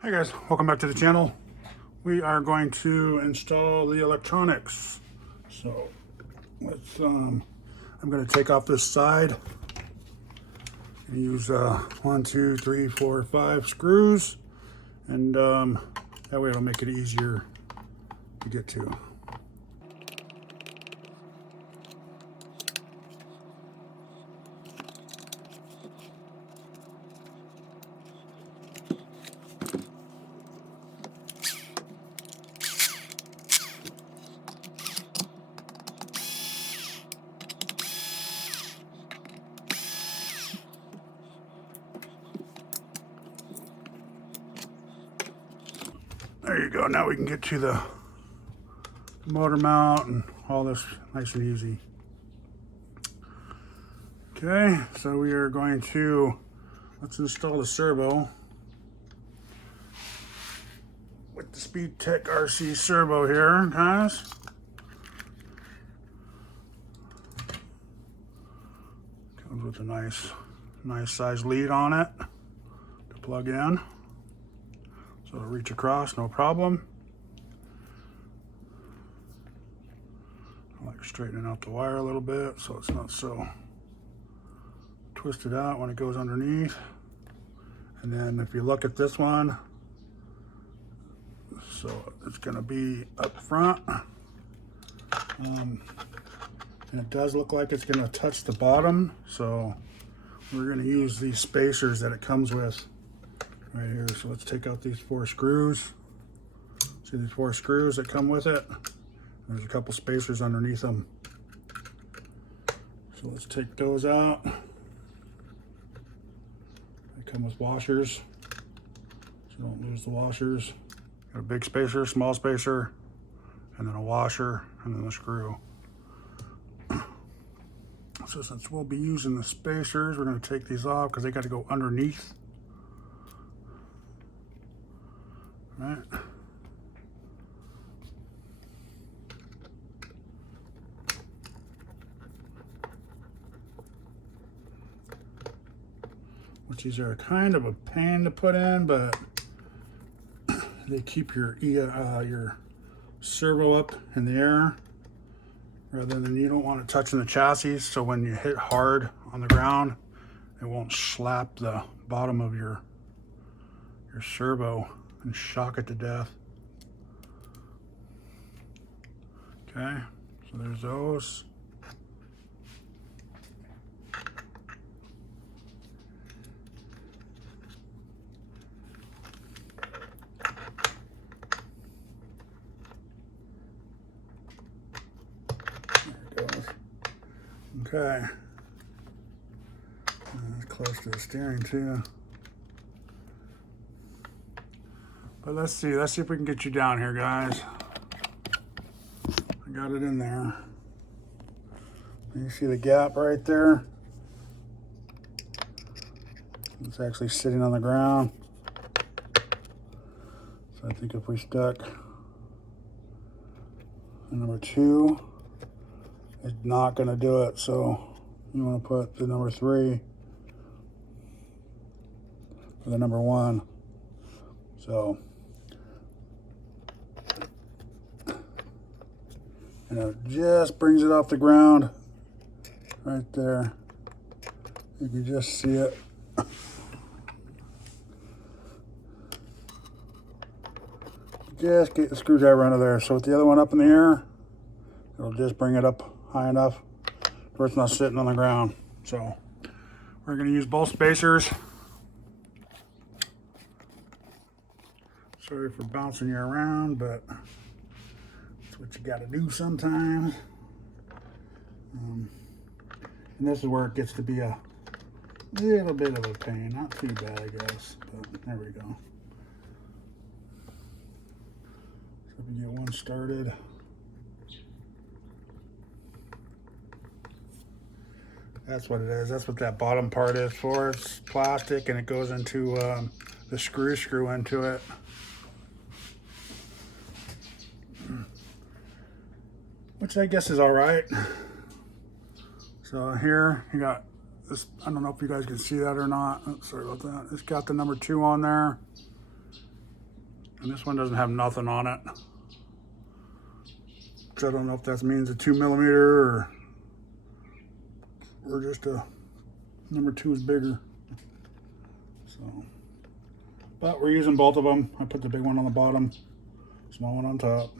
Hi guys, welcome back to the channel. We are going to install the electronics. So let's I'm going to take off this side and use 1, 2, 3, 4, 5 screws, and that way it'll make it easier to get to. There you go. Now we can get to the motor mount and all this nice and easy. Okay, so we are going to, let's install the servo with the SpeedTek RC servo here, guys. Comes with a nice size lead on it to plug in. So it'll reach across, no problem. I like straightening out the wire a little bit so it's not so twisted out when it goes underneath. And then if you look at this one, so it's going to be up front. And it does look like it's going to touch the bottom. So we're going to use these spacers that it comes with right here. So let's take out these 4 screws. See these 4 screws that come with it? There's a couple spacers underneath them. So let's take those out. They come with washers, so you don't lose the washers. Got a big spacer, small spacer, and then a washer, and then a screw. So since we'll be using the spacers, we're going to take these off because they got to go underneath. Right. Which these are kind of a pain to put in, but they keep your servo up in the air rather than, you don't want it touching the chassis, so when you hit hard on the ground, it won't slap the bottom of your servo and shock it to death. Okay, so there's those. There it goes. Okay. That's close to the steering too. But let's see if we can get you down here, guys. I got it in there. You see the gap right there? It's actually sitting on the ground. So I think if we stuck the number 2, it's not gonna do it. So you wanna put the number 3 or the number 1. So, and it just brings it off the ground right there. You can just see it. Just get the screwdriver under there. So with the other one up in the air, it'll just bring it up high enough where it's not sitting on the ground. So we're going to use both spacers. Sorry for bouncing you around, but that's what you got to do sometimes. And this is where it gets to be a little bit of a pain. Not too bad, I guess, but there we go. So if we get one started. That's what it is. That's what that bottom part is for. It's plastic and it goes into the screw into it. Which I guess is all right. So here you got this. I don't know if you guys can see that or not. Oh, sorry about that. It's got the number 2 on there. And this one doesn't have nothing on it. So I don't know if that means a 2mm or just a number 2 is bigger. So, but we're using both of them. I put the big one on the bottom, small one on top.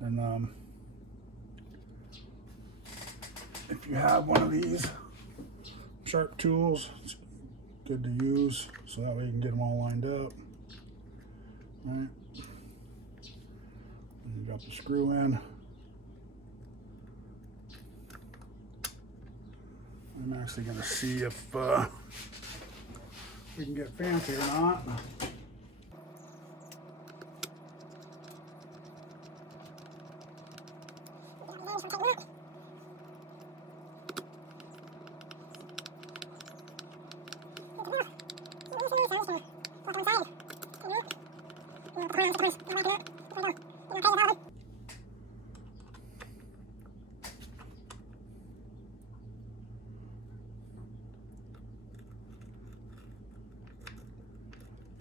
And if you have one of these sharp tools, it's good to use, so that way you can get them all lined up. All right. And you drop the screw in. I'm actually going to see if we can get fancy or not.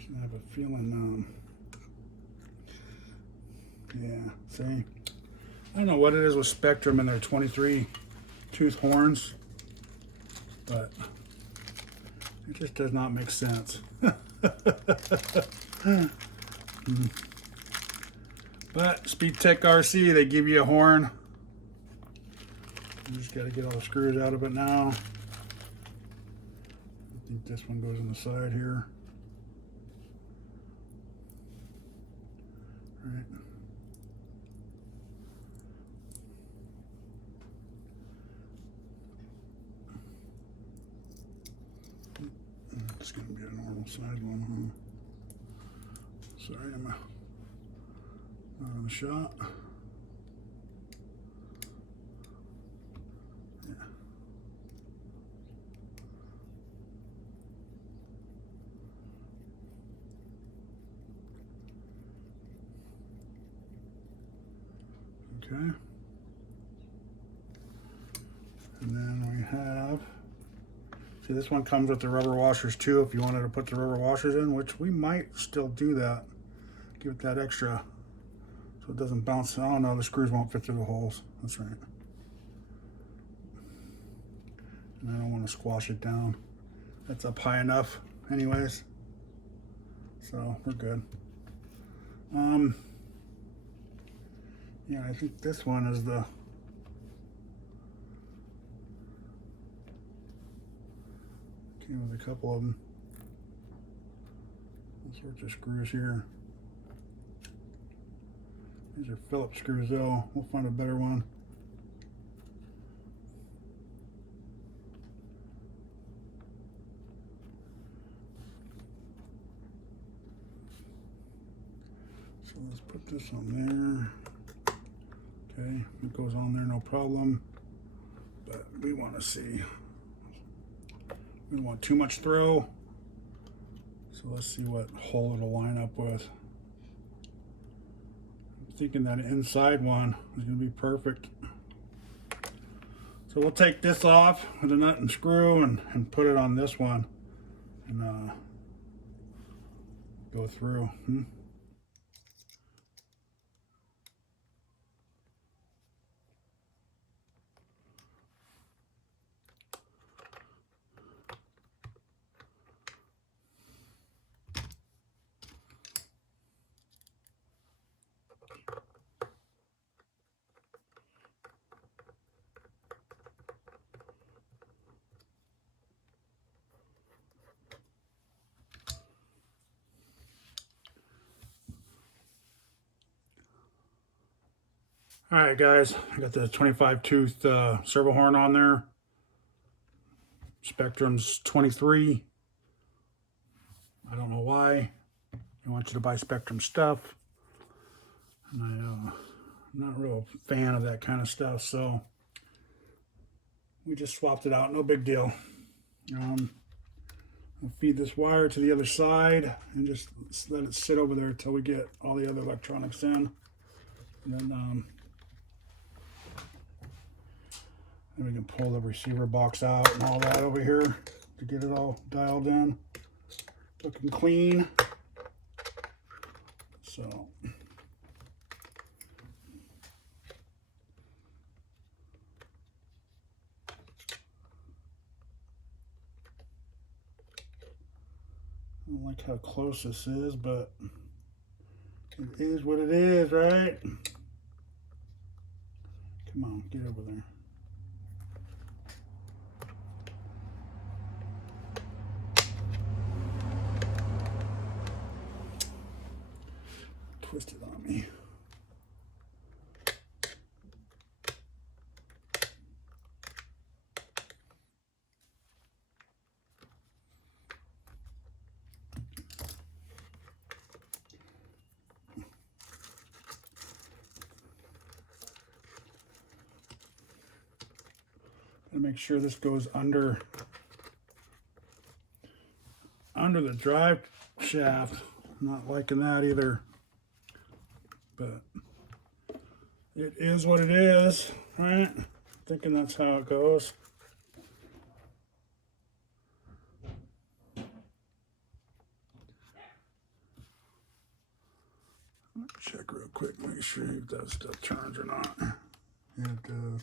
I have a feeling, yeah, see, I don't know what it is with Spectrum and their 23 tooth horns, but it just does not make sense. But SpeedTek RC, they give you a horn. You just got to get all the screws out of it now. I think this one goes on the side here. Right. It's going to be a normal side one, huh? Sorry, I'm not in the shot. Yeah. Okay. And then we have, see, this one comes with the rubber washers too, if you wanted to put the rubber washers in, which we might still do that. Give it that extra so it doesn't bounce. Oh no, the screws won't fit through the holes. That's right. And I don't want to squash it down. That's up high enough anyways. So we're good. Yeah, I think this one is the came with a couple of them. All sorts of screws here. These are Phillips screws though. We'll find a better one. So let's put this on there. Okay, it goes on there, no problem. But we want to see. We don't want too much throw. So let's see what hole it'll line up with. I'm thinking that inside one is going to be perfect. So we'll take this off with a nut and screw and put it on this one and go through. All right, guys, I got the 25 tooth servo horn on there. Spectrum's 23. I don't know why. I want you to buy Spectrum stuff. And I'm not a real fan of that kind of stuff, so we just swapped it out. No big deal. I'll feed this wire to the other side and just let it sit over there until we get all the other electronics in. And then we can pull the receiver box out and all that over here to get it all dialed in. Looking clean. So I don't like how close this is, but it is what it is, right? Come on, get over there. Twist it on me. Gotta make sure this goes under the drive shaft. Not liking that either, but it is what it is, right? Thinking that's how it goes. Check real quick, make sure if that stuff turns or not. Yeah, it does.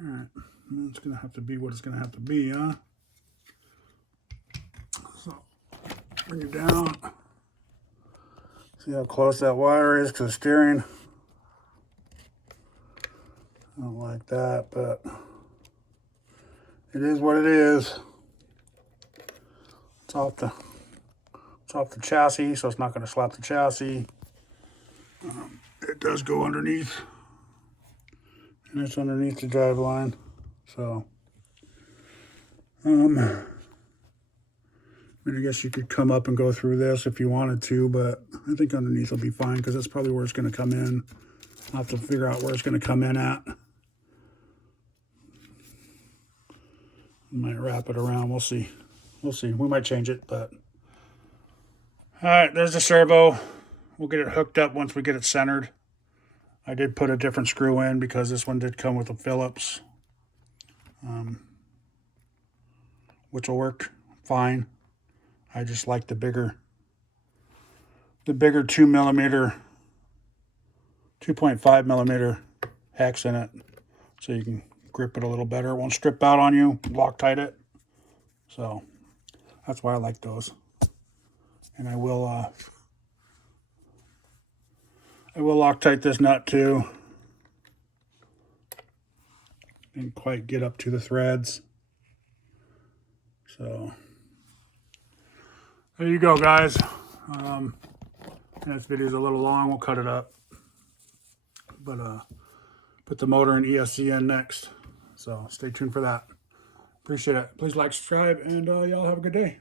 All right, it's gonna have to be what it's gonna have to be, huh? So bring it down. See how close that wire is to the steering. I don't like that, but it is what it is. It's off the chassis, so it's not going to slap the chassis. It does go underneath, and it's underneath the drive line. So, I mean, I guess you could come up and go through this if you wanted to, but I think underneath will be fine because that's probably where it's going to come in. I'll have to figure out where it's going to come in at. Might wrap it around. We'll see. We'll see. We might change it, but all right. There's the servo. We'll get it hooked up once we get it centered. I did put a different screw in because this one did come with a Phillips, which will work fine. I just like the bigger 2.5 millimeter hex in it, so you can grip it a little better. It won't strip out on you, Loctite it. So that's why I like those. And I will Loctite this nut too. Didn't quite get up to the threads. So there you go, guys. This video is a little long. We'll cut it up. But put the motor and ESC in next. So stay tuned for that. Appreciate it. Please like, subscribe, and y'all have a good day.